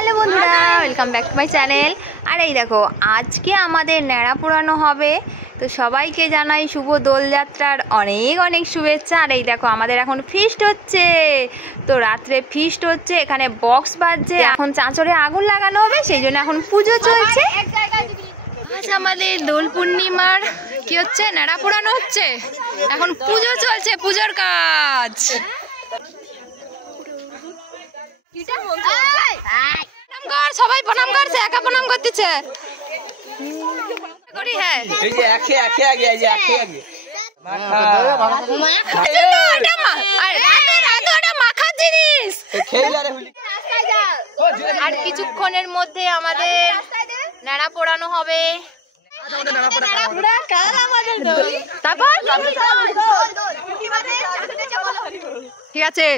Hello বন্ধুরা, welcome back to my channel. আর এই দেখো, আজকে আমাদের ন্যাড়া পোড়ানো হবে। তো সবাইকে জানাই শুভ দোলযাত্রার অনেক অনেক শুভেচ্ছা। আর এই দেখো, আমাদের এখন ফিস্ট হচ্ছে। তো রাত্রে ফিস্ট হচ্ছে, এখানে বক্স বাজছে, এখন চাঁচরে আগুন লাগানো হবে, সেই জন্য এখন পুজো চলছে। আজ আমাদের দোল পূর্ণিমার কি হচ্ছে, ন্যাড়া পোড়ানো হচ্ছে, এখন পুজো চলছে, পুজোর কাজ। সবাই প্রণাম করছে, একা প্রণাম করতেছে। আর কিছুক্ষণের মধ্যে আমাদের ন্যাড়া পোড়ানো হবে। ঠিক আছে,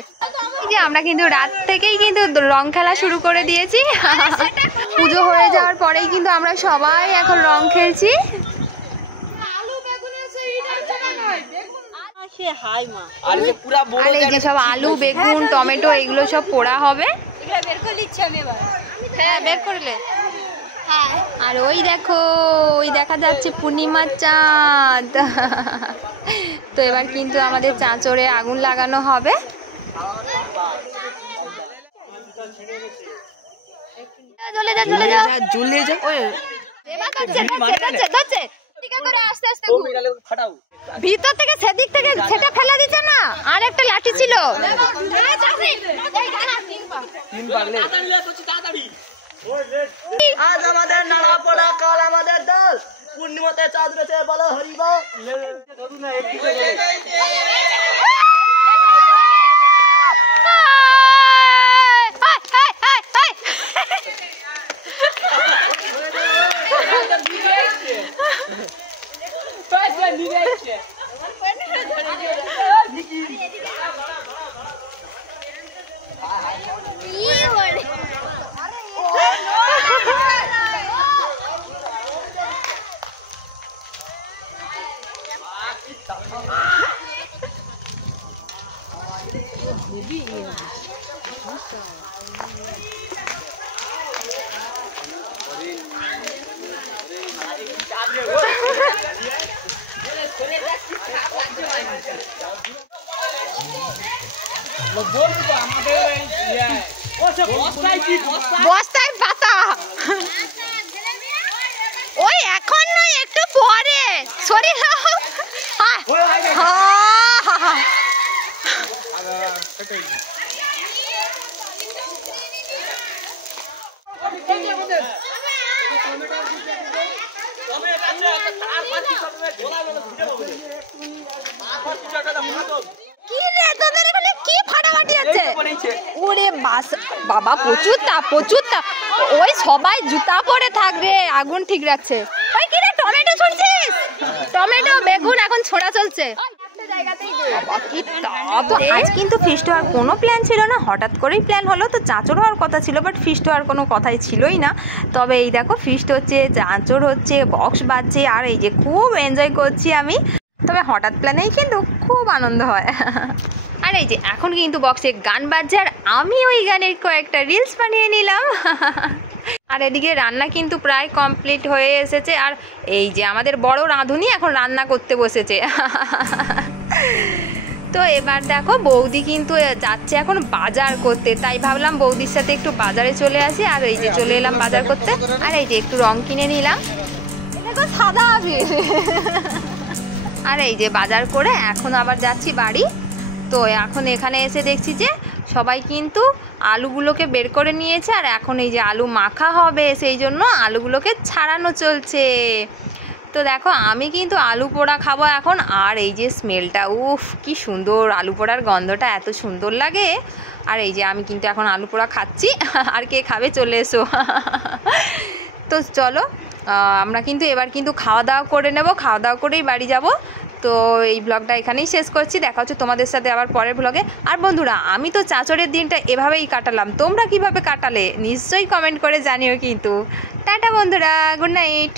আমরা কিন্তু রাত থেকেই কিন্তু রং খেলা শুরু করে দিয়েছি। পুজো হয়ে যাওয়ার পরেই কিন্তু আমরা সবাই এখন রং খেলছি। আর এই যে সব আলু, বেগুন, টমেটো এগুলো সব পোড়া হবে। হ্যাঁ, বের করলে। আর ওই দেখো, ওই দেখা যাচ্ছে পূর্ণিমার চাঁদ। তো এবার কিন্তু আমাদের চাঁচরে আগুন লাগানো হবে। ভিতর থেকে সেদিক থেকে সেটা ফেলে দিচ্ছে না, আর একটা লাঠি ছিল। আজ আমাদের নাড়া পোড়া, কাল আমাদের দল, পূর্ণিমাতে চাঁদ রয়েছে, বলো হরি বল। বস্তায় পাতা, ওই এখন নয়, একটু পরে শরীর। কি ফাটাফাটি হচ্ছে? ওরে বাবা, প্রচুর তাপ, প্রচুর তাপ। ওই সবাই জুতা পরে থাকবে, আগুন ঠিক রাখছে। ওই কি রে, টমেটো ছুঁড়ছিস? টমেটো, বেগুন এখন ছোড়া চলছে। আজ কিন্তু ফিস্ট হওয়ার কোনো প্ল্যান ছিল না, হঠাৎ করেই প্ল্যান হলো। তো চাঁচর হওয়ার কথা ছিল, বাট ফিস্ট হওয়ার কোনো কথাই ছিলই না। তবে এই দেখো, ফিস্ট হচ্ছে, চাঁচর হচ্ছে, বক্স বাজছে, আর এই যে খুব এনজয় করছি আমি। তবে হঠাৎ প্ল্যানেই কিন্তু খুব আনন্দ হয়। আর এই যে এখন কিন্তু বক্সে গান বাজছে, আর আমি ওই গানের কয়েকটা রিলস বানিয়ে নিলাম। আর এদিকে রান্না কিন্তু প্রায় কমপ্লিট হয়ে এসেছে। আর এই যে আমাদের বড় রাঁধুনি এখন রান্না করতে বসেছে। তো এবার দেখো, বৌদি কিন্তু যাচ্ছে এখন বাজার করতে, তাই ভাবলাম বৌদির সাথে একটু বাজারে চলে আসি। আর এই যে চলে এলাম বাজার করতে। আর এই যে একটু রং কিনে নিলাম, দেখো সাদা আবির। আর এই যে বাজার করে এখন আবার যাচ্ছি বাড়ি। তো এখন এখানে এসে দেখছি যে সবাই কিন্তু আলুগুলোকে বের করে নিয়েছে, আর এখন এই যে আলু মাখা হবে, সেই জন্য আলুগুলোকে ছাড়ানো চলছে। তো দেখো, আমি কিন্তু আলু পোড়া খাবো এখন। আর এই যে স্মেলটা, উফ কি সুন্দর, আলু পোড়ার গন্ধটা এত সুন্দর লাগে। আর এই যে আমি কিন্তু এখন আলু পোড়া খাচ্ছি। আর কে খাবে চলে এসো। তো চলো, আমরা কিন্তু এবার কিন্তু খাওয়া দাওয়া করে নেব, খাওয়া দাওয়া করেই বাড়ি যাব। তো এই ব্লগটা এখানেই শেষ করছি, দেখা হচ্ছে তোমাদের সাথে আবার পরের ব্লগে। আর বন্ধুরা, আমি তো চাঁচরের দিনটা এভাবেই কাটালাম, তোমরা কিভাবে কাটালে নিশ্চয়ই কমেন্ট করে জানিও কিন্তু। টাটা বন্ধুরা, গুড নাইট।